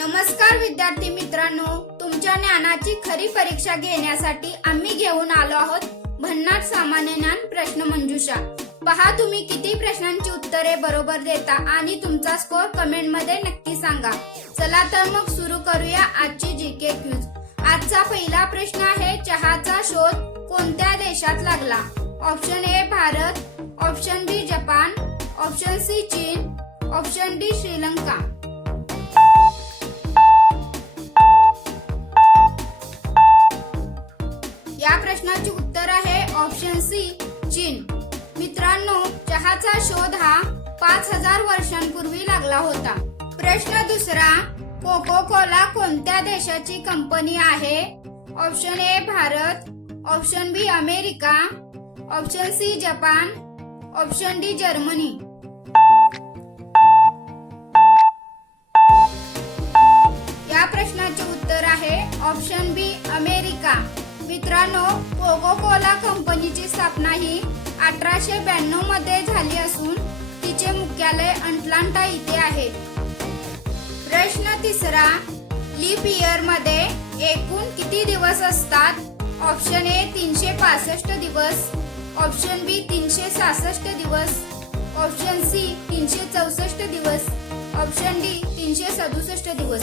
नमस्कार विद्यार्थी मित्रांनो, तुमच्या ज्ञानाची खरी परीक्षा घेण्यासाठी आम्ही घेऊन आलो आहोत भन्नाट सामान्य ज्ञान प्रश्न मंजुषा। पहा तुम्ही किती प्रश्नांची उत्तरे बरोबर देता आणि तुमचा स्कोर कमेंट मध्ये नक्की सांगा। चला तर मग सुरू करूया आजची जीके क्विज। आजचा पहिला प्रश्न आहे, चहाचा शोध कोणत्या देशात लागला? Option A Bharat, option B Japan, option C चीन, ऑप्शन डी श्रीलंका। या प्रश्नाचे उत्तर आहे ऑप्शन सी चीन। मित्रांनो, चहाचा शोध हा 5000 वर्षांपूर्वी लागला होता। प्रश्न दुसरा, कोको कोला कोणत्या देशाची कंपनी आहे? Option A Bharat, option B America, option C Japan, option D Germany. या प्रश्नाचे उत्तर आहे ऑप्शन बी अमेरिका। मित्रांनो, कोको कोला कंपनीची स्थापना ही 1892 मध्ये झाली असून तिचे मुख्यालय अटलांटा येथे आहे। प्रश्न तिसरा, लीप इयर मध्ये एकूण किती दिवस असतात? ऑप्शन ए 365 दिवस, ऑप्शन बी 366 दिवस, ऑप्शन सी 364 दिवस, ऑप्शन डी 367 दिवस।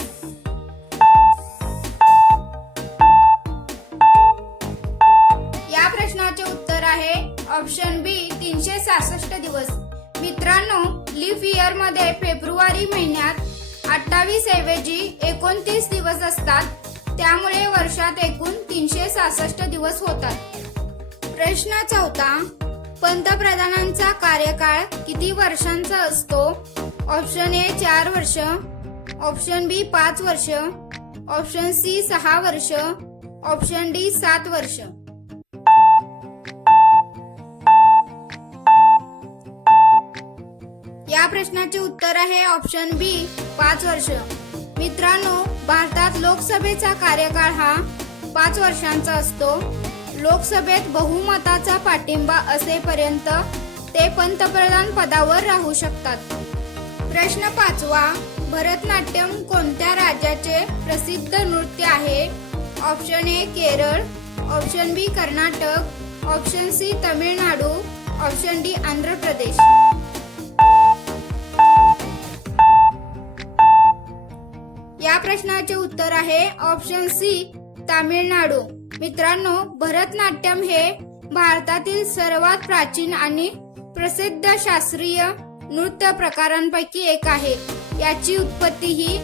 या प्रश्नाचे उत्तर आहे ऑप्शन बी 366 दिवस। मित्रांनो, लीप इयर मध्ये फेब्रुवारी महिन्यात 28 ऐवजी 29 दिवस असतात, त्यामुळे वर्षात एकूण 366 दिवस होतात। प्रश्न चौथा, पंतप्रधानांचा कार्यकाळ किती वर्षांचा असतो? ऑप्शन ए 4 वर्ष, ऑप्शन बी 5 वर्ष, ऑप्शन सी 6 वर्ष, ऑप्शन डी 7 वर्ष। या प्रश्नाचे उत्तर आहे ऑप्शन बी 5 वर्ष। मित्रांनो, भारतात लोकसभेचा कार्यकाळ हा 5 वर्षांचा असतो। लोकसभेत बहुमताचा पाठिंबा असेपर्यंत ते पंतप्रधान पदावर राहू शकतात। प्रश्न पाचवा, भरतनाट्यम कोणत्या राज्याचे प्रसिद्ध नृत्य आहे? Option A Kerala, option B Karnataka, option C Tamil Nadu, option D Andhra Pradesh. या प्रश्नाचे उत्तर आहे ऑप्शन सी तामिळनाडू। मित्रांनो, भरतनाट्यम हे भारतातील सर्वात प्राचीन आणि प्रसिद्ध शास्त्रीय नृत्य प्रकारांपैकी एक आहे। याची उत्पत्ती ही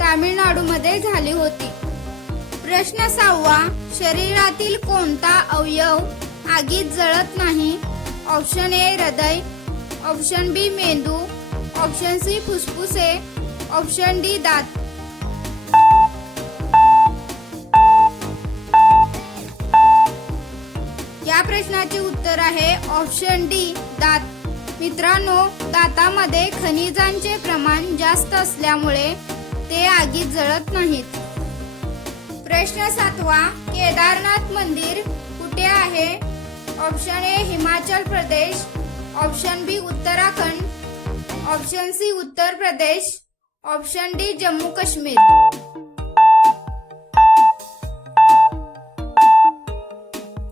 तामिळनाडूमध्ये झाली होती। प्रश्न 6वा, शरीरातील कोणता अवयव आगीत जळत नाही? ऑप्शन ए हृदय, ऑप्शन बी मेंदू, ऑप्शन सी फुफ्फुसे, ऑप्शन डी दात। या प्रश्नाचे उत्तर आहे ऑप्शन डी दात। मित्रांनो, दातामध्ये खनिजांचे प्रमाण जास्त असल्यामुळे ते आगीत जळत नाहीत। प्रश्न 7वा, केदारनाथ मंदिर कुठे आहे? Option A Himachal Pradesh, option B Uttarakhand, option C Uttar Pradesh, option D Jammu Kashmir.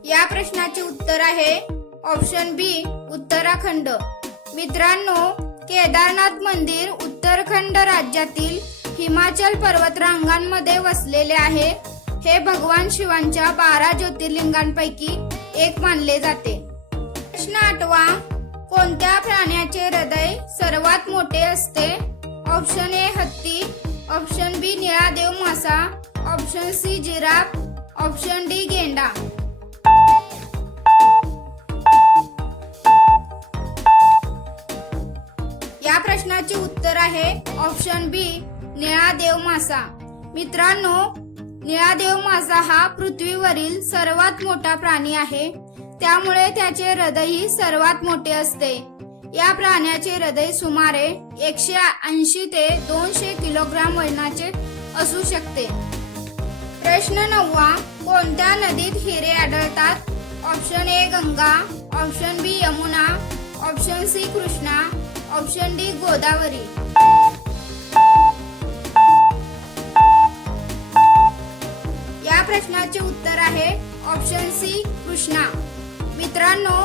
या प्रश्नाचे उत्तर आहे ऑप्शन बी उत्तराखंड। मित्रांनो, केदारनाथ मंदिर उत्तराखंड राज्यातील हिमाचल पर्वतरांगांमध्ये वसलेले आहे। हे भगवान शिवांच्या 12 ज्योतिर्लिंगांपैकी एक मानले जाते। प्रश्न 8वा, कोणत्या प्राण्याचे हृदय सर्वात मोठे असते? ऑप्शन ए हत्ती, ऑप्शन बी निळा देव मासा, option C giraffe, option D गेंडा। या प्रश्नाचे उत्तर आहे ऑप्शन बी निळा देव मासा। मित्रांनो, निळा देव मासा हा पृथ्वीवरील सर्वात मोठा प्राणी आहे, त्यामुळे त्याचे हृदयही सर्वात मोठे असते। या प्राण्याचे हृदय सुमारे 180 ते 200 किलोग्राम वजनाचे असू शकते। प्रश्न 9वा, कोणत्या नदीत हिरे आढळतात? Option A Ganga, option B Yamuna, option C Krishna, option D Godavari. प्रश्नाचे उत्तर आहे ऑप्शन सी कृष्णा. मित्रांनो,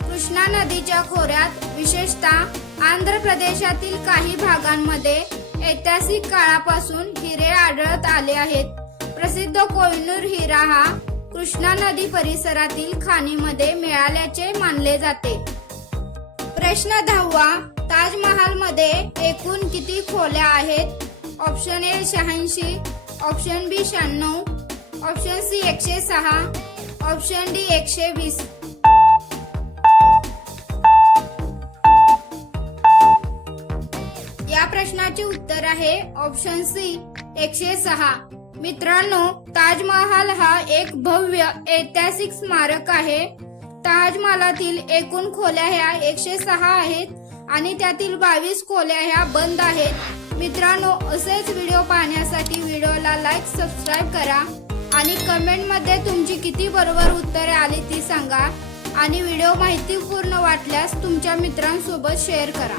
कृष्णा नदीच्या खोऱ्यात विशेषतः आंध्र प्रदेशातील काही भागांमध्ये ऐतिहासिक काळापासून हिरे आढळत आले आहेत. प्रसिद्ध कोहिनूर हिरा हा कृष्णा नदी परिसरातील खाणीमध्ये मिळाल्याचे मानले जाते. प्रश्न 10वा, ताजमहाल मध्ये एकूण किती खोल्या आहेत? Option A 86, option B 96, option C 106, option D 120. या प्रश्नाचे उत्तर आहे ऑप्शन सी 106. मित्रांनो, ताजमहाल हा एक भव्य ऐतिहासिक स्मारक आहे. ताजमहालातील एकूण खोल्या ह्या 106 आहेत आणि त्यातील 22 खोल्या ह्या बंद आहेत. मित्रांनो, असेच व्हिडिओ पाहण्यासाठी व्हिडिओला लाईक, सबस्क्राईब करा आणि कमेंट मध्ये तुमची किती बरोबर उत्तरे आली ती सांगा आणि व्हिडिओ माहितीपूर्ण वाटल्यास तुमच्या मित्रांसोबत शेअर करा.